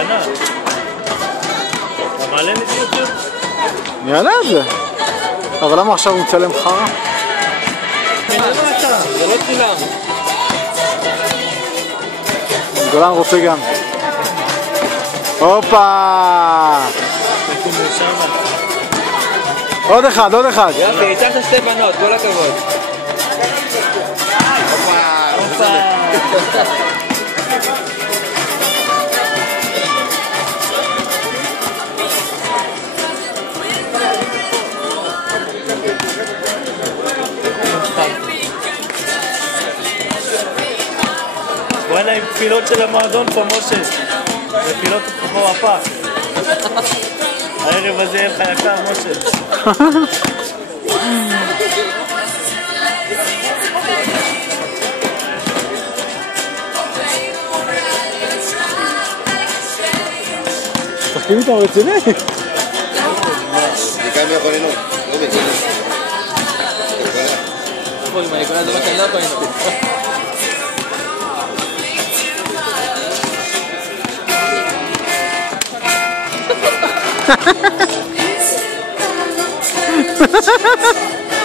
קטנה. אתה מעלה לי יותר? אני אעלה את זה. אבל למה עכשיו הוא מצלם חרא? זה לא כולם. גולן רוצה גם. הופה! עוד אחד, עוד אחד. יופי, הצלחת שתי בנות, כל הכבוד. וואלה, עם תפילות של המועדון פה, משה. זה תפילות כמו הפח. הערב הזה יהיה לך יקר, משה. תחכים איתם רציני? זה כאן יכול לנהוג, לא רציני. בואי, אם אני קורא זה מה שאני לא יכול לנהוג. Ha ha ha ha!